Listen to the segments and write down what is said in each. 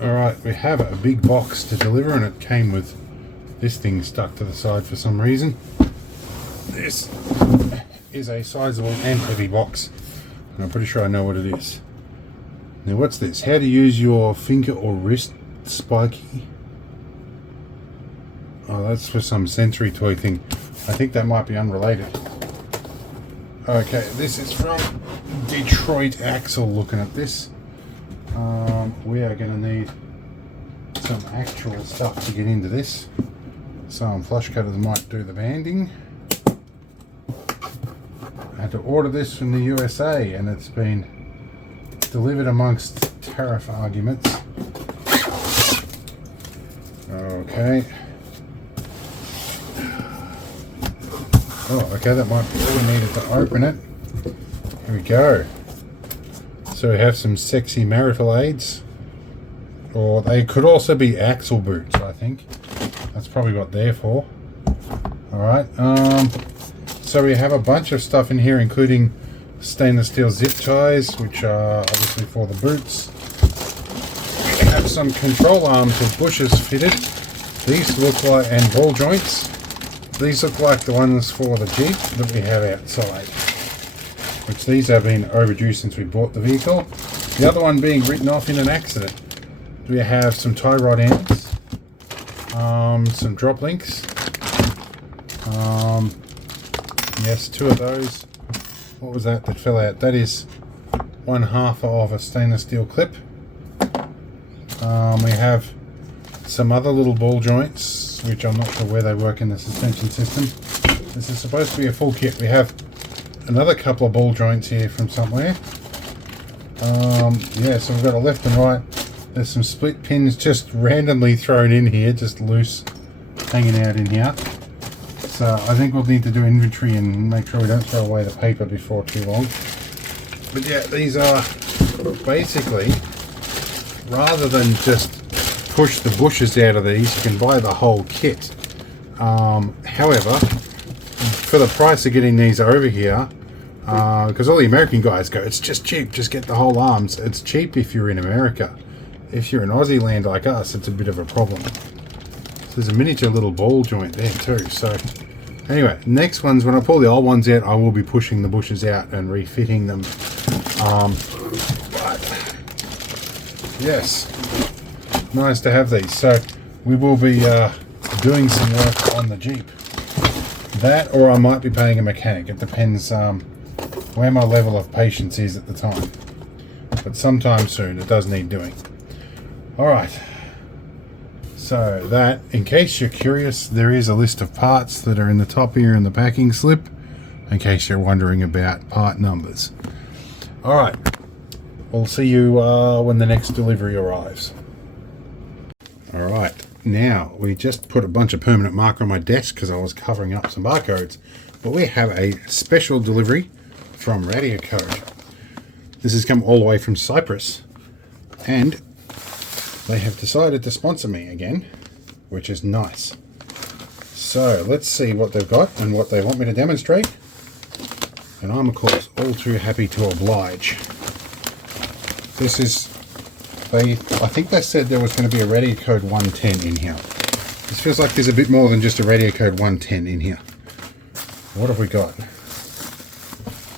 Alright, we have a big box to deliver and it came with this thing stuck to the side for some reason. This is a sizable and heavy box, and I'm pretty sure I know what it is. Now what's this? How to use your finger or wrist spiky? Oh, that's for some sensory toy thing. I think that might be unrelated. Okay, this is from Detroit Axle. Looking at this, we are going to need some actual stuff to get into this. Some flush cutters might do the banding. I had to order this from the USA and it's been delivered amongst tariff arguments. Okay. Oh, okay, that might be all we needed to open it. Here we go. So we have some sexy marital aids. Or they could also be axle boots, I think. That's probably what they're for. Alright, so we have a bunch of stuff in here, including stainless steel zip ties, which are obviously for the boots. We have some control arms with bushes fitted. These look like, and ball joints. These look like the ones for the Jeep that we have outside, which these have been overdue since we bought the vehicle. The other one being written off in an accident. We have some tie rod ends, some drop links, yes, two of those. What was that fell out? That is 1/2 of a stainless steel clip. We have some other little ball joints, which I'm not sure where they work in the suspension system. This is supposed to be a full kit. We have another couple of ball joints here from somewhere. Yeah, so we've got a left and right. There's some split pins just randomly thrown in here, just loose, hanging out in here. So I think we'll need to do inventory and make sure we don't throw away the paper before too long. But yeah, these are basically, rather than just push the bushes out of these, you can buy the whole kit. However, for the price of getting these over here, because all the American guys go, it's just cheap, just get the whole arms. It's cheap if you're in America. If you're in Aussie land like us, it's a bit of a problem. So there's a miniature little ball joint there too. So anyway, next ones, when I pull the old ones out, I will be pushing the bushes out and refitting them. But yes, nice to have these. So we will be doing some work on the Jeep. That, or I might be paying a mechanic. It depends where my level of patience is at the time. But sometime soon, it does need doing. Alright, so that, in case you're curious, there is a list of parts that are in the top here in the packing slip, in case you're wondering about part numbers. Alright, we'll see you when the next delivery arrives. Alright, now we just put a bunch of permanent marker on my desk because I was covering up some barcodes, but we have a special delivery from Radio Code. This has come all the way from Cyprus, and they have decided to sponsor me again, which is nice. So let's see what they've got and what they want me to demonstrate. And I'm of course all too happy to oblige. This is, I think they said there was going to be a Radio Code 110 in here. This feels like there's a bit more than just a Radio Code 110 in here. What have we got?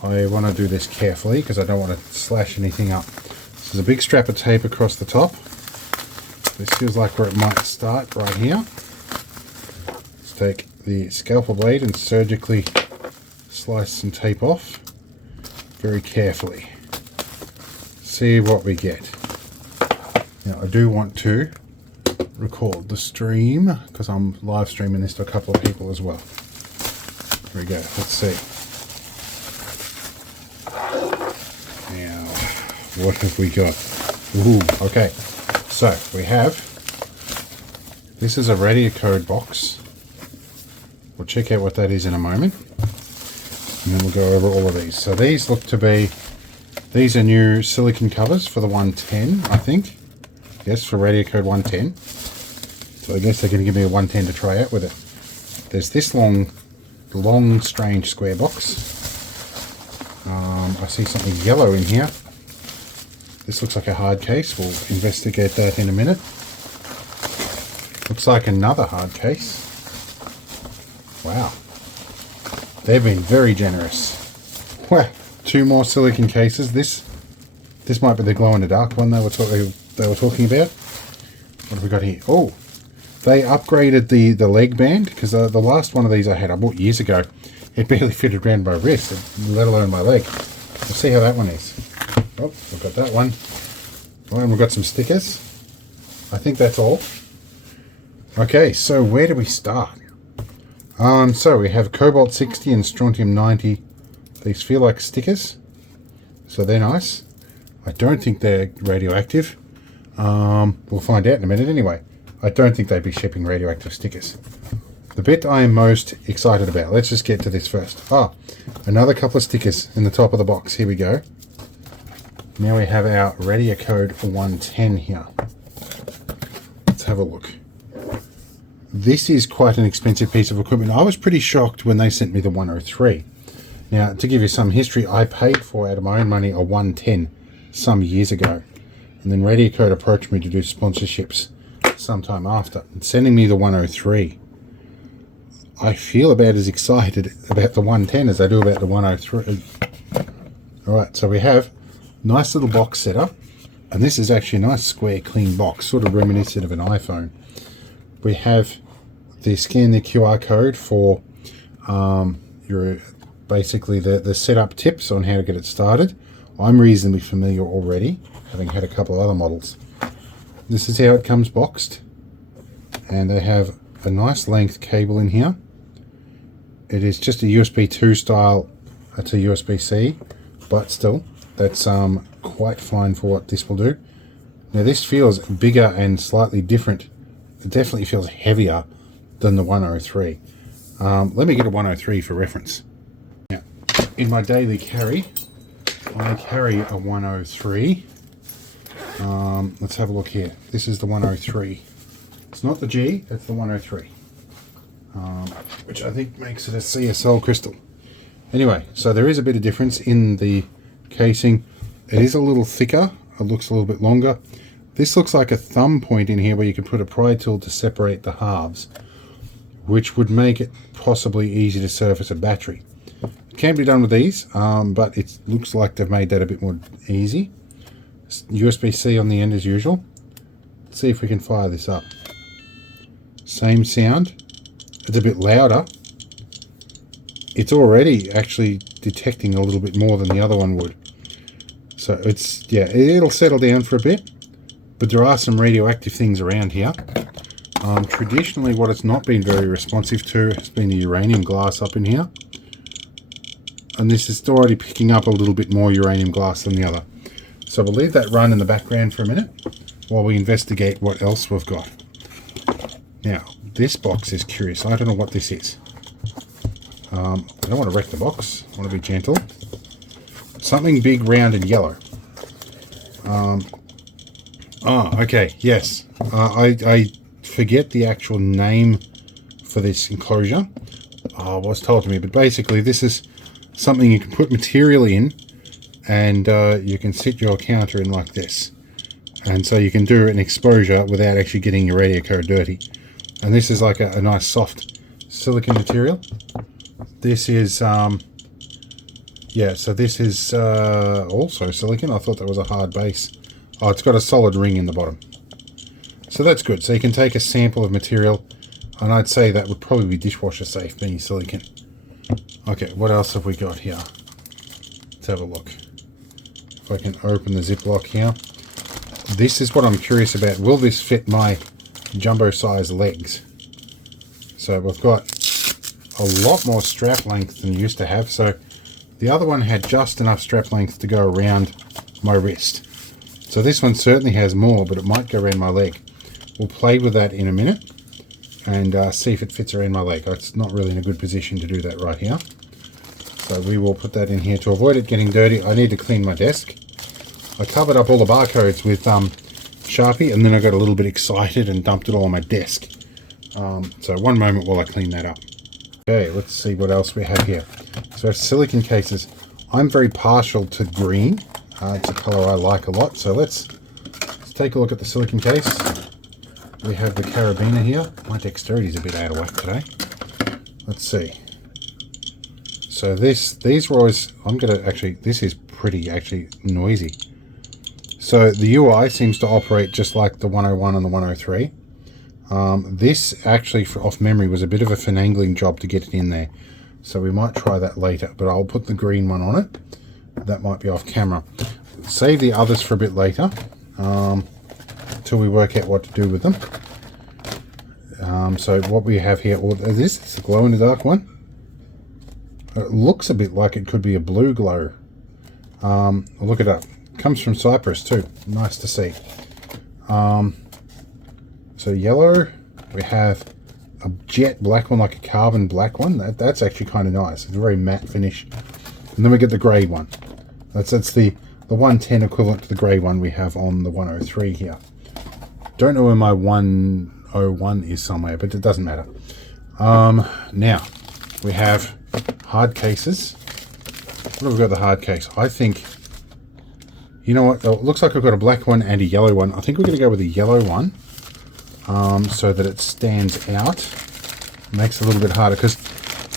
I want to do this carefully because I don't want to slash anything up. This is a big strap of tape across the top. This feels like where it might start, right here. Let's take the scalpel blade and surgically slice some tape off very carefully. See what we get. Now I do want to record the stream because I'm live streaming this to a couple of people as well. Here we go, let's see. Now, what have we got? Ooh, okay. So we have, this is a Radio Code box. We'll check out what that is in a moment. And then we'll go over all of these. So these look to be, these are new silicone covers for the 110, I think. Yes, for Radio Code 110. So I guess they're going to give me a 110 to try out with it. There's this long, strange square box. I see something yellow in here. This looks like a hard case. We'll investigate that in a minute. Looks like another hard case. Wow. They've been very generous. Wow. 2 more silicon cases. This might be the glow-in-the-dark one they were talking about. What have we got here? Oh, they upgraded the leg band, because the last one of these I bought years ago. It barely fitted around my wrist, let alone my leg. We'll see how that one is. Oh, we've got that one. Oh, and we've got some stickers. I think that's all. Okay, so where do we start? So we have cobalt 60 and strontium 90. These feel like stickers, so they're nice. I don't think they're radioactive. We'll find out in a minute anyway. I don't think they'd be shipping radioactive stickers. The bit I am most excited about, let's just get to this first. Another couple of stickers in the top of the box. Here we go. Now we have our radio code 110 here. Let's have a look. This is quite an expensive piece of equipment. I was pretty shocked when they sent me the 103. Now, to give you some history, I paid for, out of my own money, a 110 some years ago. And then Radio Code approached me to do sponsorships sometime after, and sending me the 103. I feel about as excited about the 110 as I do about the 103. Alright, so we have nice little box setup. And this is actually a nice square clean box, sort of reminiscent of an iPhone. We have the scan the QR code for your basically the setup tips on how to get it started. I'm reasonably familiar already, having had a couple of other models. This is how it comes boxed, and they have a nice length cable in here. It is just a USB 2 style to USB-C, but still, that's quite fine for what this will do. Now this feels bigger and slightly different. It definitely feels heavier than the 103. Let me get a 103 for reference. Now, in my daily carry, I carry a 103. Let's have a look here. This is the 103. It's not the G, it's the 103. Which I think makes it a CSL crystal. Anyway, so there is a bit of difference in the casing. It is a little thicker. It looks a little bit longer. This looks like a thumb point in here where you can put a pry tool to separate the halves, which would make it possibly easy to service a battery. It can be done with these, but it looks like they've made that a bit more easy. USB-C on the end as usual. Let's see if we can fire this up. Same sound. It's a bit louder. It's already actually detecting a little bit more than the other one would. So it's, yeah, it'll settle down for a bit. But there are some radioactive things around here. Traditionally, what it's not been very responsive to has been the uranium glass up in here. And this is already picking up a little bit more uranium glass than the other. So we'll leave that run in the background for a minute while we investigate what else we've got. Now, this box is curious. I don't know what this is. I don't want to wreck the box. I want to be gentle. Something big, round, and yellow. Okay, yes. I forget the actual name for this enclosure. Was told to me, but basically this is something you can put material in, and you can sit your counter in like this. And so you can do an exposure without actually getting your radio code dirty. And this is like a nice soft silicone material. This is, yeah, so this is also silicone. I thought that was a hard base. Oh, it's got a solid ring in the bottom. So that's good. So you can take a sample of material, and I'd say that would probably be dishwasher safe, being silicone. Okay, what else have we got here? Let's have a look. If I can open the Ziploc here. This is what I'm curious about. Will this fit my jumbo size legs? So we've got a lot more strap length than you used to have. So the other one had just enough strap length to go around my wrist. So this one certainly has more, but it might go around my leg. We'll play with that in a minute and see if it fits around my leg. It's not really in a good position to do that right here. So we will put that in here to avoid it getting dirty. I need to clean my desk. I covered up all the barcodes with Sharpie, and then I got a little bit excited and dumped it all on my desk. So one moment while I clean that up. Okay, let's see what else we have here. So silicone cases. I'm very partial to green. It's a colour I like a lot. So let's take a look at the silicone case. We have the carabiner here. My dexterity is a bit out of whack today. Let's see. So these were always, this is pretty actually noisy. So the UI seems to operate just like the 101 and the 103. This actually, off memory, was a bit of a finagling job to get it in there. So we might try that later, but I'll put the green one on it. That might be off camera. Save the others for a bit later, until we work out what to do with them. So what we have here, it's a glow-in-the-dark one. It looks a bit like it could be a blue glow. I'll look it up. Comes from Cyprus too. Nice to see. So yellow, we have a jet black one, like a carbon black one. That's actually kind of nice. It's a very matte finish. And then we get the grey one. That's the 110 equivalent to the grey one we have on the 103 here. Don't know where my 101 is somewhere, but it doesn't matter. Now we have hard cases. What have we got? The hard case. I think, you know what? It looks like I've got a black one and a yellow one. I think we're going to go with the yellow one, so that it stands out. Makes it a little bit harder because,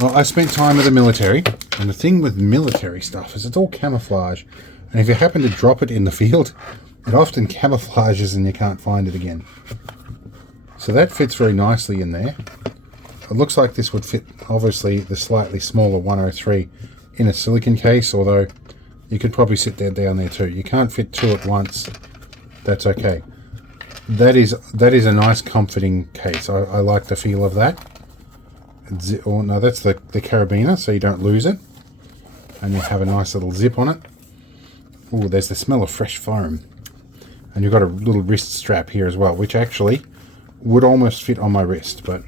well, I spent time with the military, and the thing with military stuff is it's all camouflage. And if you happen to drop it in the field, it often camouflages and you can't find it again. So that fits very nicely in there. It looks like this would fit, obviously, the slightly smaller 103 in a silicone case, although you could probably sit that down there too. You can't fit two at once. That's okay. That is a nice, comforting case. I like the feel of that. Oh no, that's the carabiner, so you don't lose it. And you have a nice little zip on it. Oh, there's the smell of fresh foam. And you've got a little wrist strap here as well, which actually would almost fit on my wrist, but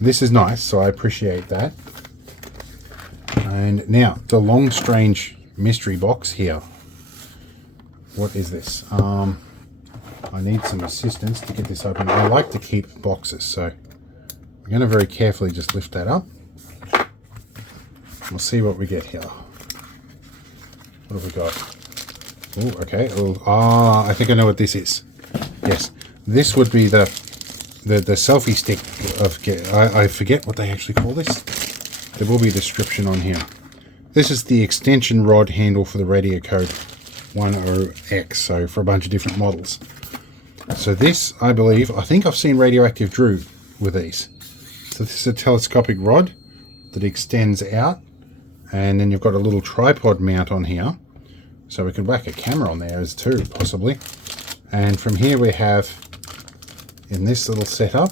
this is nice, so I appreciate that. And now, the long, strange mystery box here. What is this? I need some assistance to get this open. I like to keep boxes, so I'm going to very carefully just lift that up. We'll see what we get here. What have we got? Oh, okay. I think I know what this is. Yes, this would be the selfie stick of, I forget what they actually call this. There will be a description on here. This is the extension rod handle for the radio code 10X, so for a bunch of different models. So this, I think I've seen Radioactive Drew with these. So this is a telescopic rod that extends out, and then you've got a little tripod mount on here. So we could whack a camera on there as too, possibly. And from here we have, in this little setup,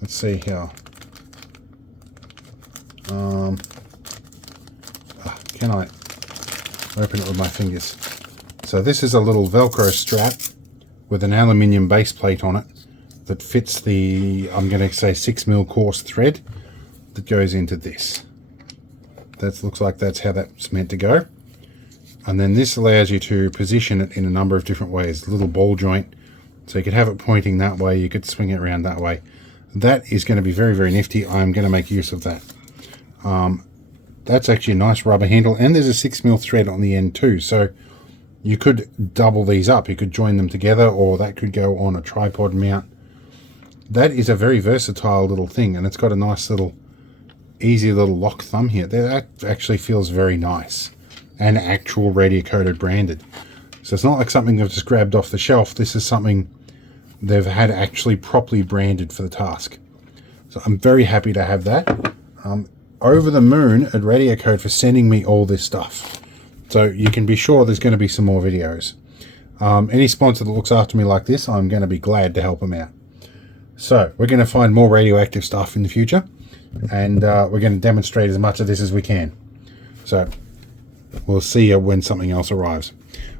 let's see here. Can I open it with my fingers? So this is a little Velcro strap with an aluminium base plate on it that fits the, I'm going to say 6mm coarse thread that goes into this. That looks like that's how that's meant to go. And then this allows you to position it in a number of different ways. A little ball joint, so you could have it pointing that way, you could swing it around that way. That is going to be very, very nifty. I'm going to make use of that. That's actually a nice rubber handle, and there's a 6mm thread on the end too, so you could double these up. You could join them together, or that could go on a tripod mount. That is a very versatile little thing, and it's got a nice little, easy little lock thumb here. That actually feels very nice. And actual radio coded branded. So it's not like something they've just grabbed off the shelf. This is something they've had actually properly branded for the task. So I'm very happy to have that. Over the moon at Radio Code for sending me all this stuff. So you can be sure there's going to be some more videos. Any sponsor that looks after me like this, I'm going to be glad to help them out. So we're going to find more radioactive stuff in the future, and we're going to demonstrate as much of this as we can. So we'll see you when something else arrives.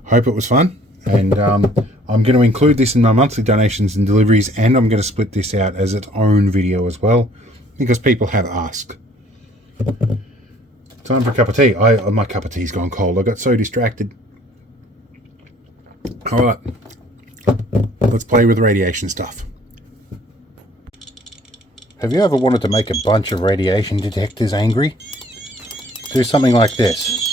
Hope it was fun, and I'm going to include this in my monthly donations and deliveries, and I'm going to split this out as its own video as well, because people have asked. Time for a cup of tea. My cup of tea's gone cold. I got so distracted. All right, let's play with radiation stuff. Have you ever wanted to make a bunch of radiation detectors angry? Do something like this.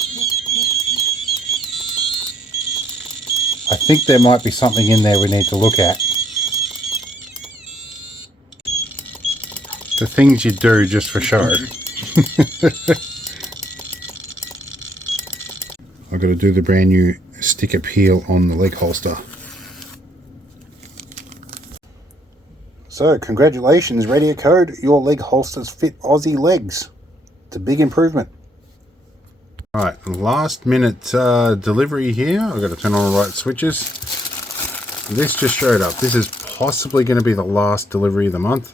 I think there might be something in there we need to look at. The things you do just for show. I've got to do the brand new sticker peel on the leg holster. So, congratulations, Radio Code. Your leg holsters fit Aussie legs. It's a big improvement. Alright, last minute delivery here. I've got to turn on the right switches. This just showed up. This is possibly going to be the last delivery of the month,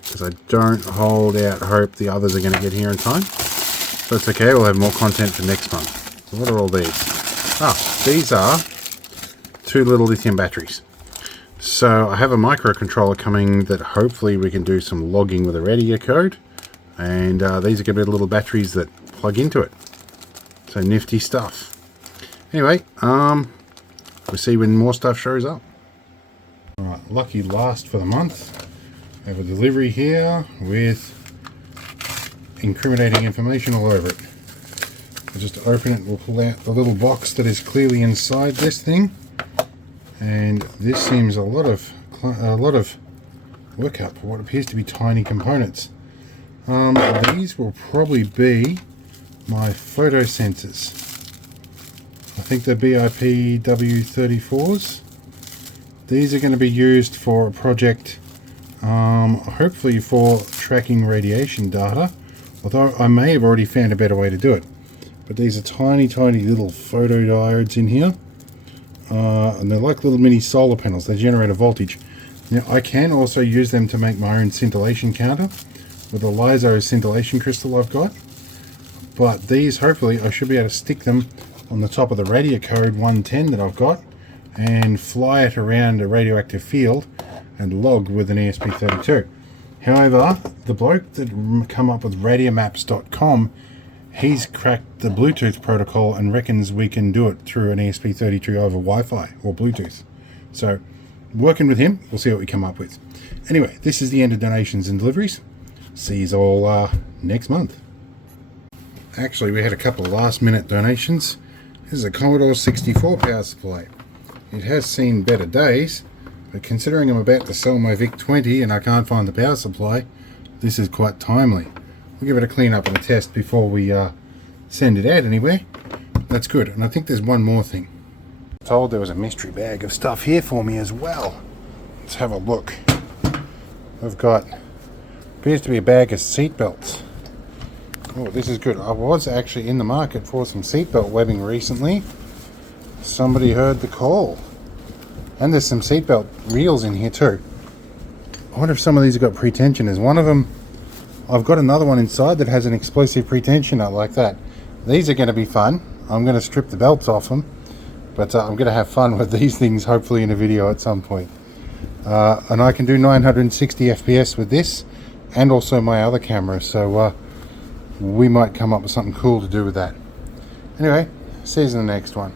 because I don't hold out hope the others are going to get here in time. So it's okay, we'll have more content for next month. So what are all these? Ah, these are 2 little lithium batteries. So I have a microcontroller coming that hopefully we can do some logging with a radio code. And these are going to be the little batteries that plug into it. So nifty stuff. Anyway, we'll see when more stuff shows up. Alright, lucky last for the month. I have a delivery here with incriminating information all over it. We'll just open it, we'll pull out the little box that is clearly inside this thing. And this seems a lot of workup for what appears to be tiny components. These will probably be my photo sensors. I think they're BIP W34s. These are going to be used for a project, hopefully for tracking radiation data, although I may have already found a better way to do it. But these are tiny little photodiodes in here. And they're like little mini solar panels. They generate a voltage. Now I can also use them to make my own scintillation counter with a LISO scintillation crystal I've got. But these, hopefully, I should be able to stick them on the top of the radio code 110 that I've got and fly it around a radioactive field and log with an ESP32. However, the bloke that come up with radiomaps.com, he's cracked the Bluetooth protocol and reckons we can do it through an ESP32 over Wi-Fi or Bluetooth. So, working with him, we'll see what we come up with. Anyway, this is the end of donations and deliveries. See you all next month. Actually, we had a couple of last minute donations. This is a Commodore 64 power supply. It has seen better days, but considering I'm about to sell my VIC-20 and I can't find the power supply, this is quite timely. We'll give it a clean up and a test before we send it out anywhere. That's good. And I think there's one more thing. I was told there was a mystery bag of stuff here for me as well. Let's have a look. We've got, appears to be a bag of seat belts. Oh, this is good. I was actually in the market for some seatbelt webbing recently. Somebody heard the call. And there's some seatbelt reels in here too. I wonder if some of these have got pretensioners. One of them, I've got another one inside that has an explosive pretensioner like that. These are going to be fun. I'm going to strip the belts off them. But I'm going to have fun with these things hopefully in a video at some point. And I can do 960 FPS with this and also my other camera. So we might come up with something cool to do with that. Anyway, see you in the next one.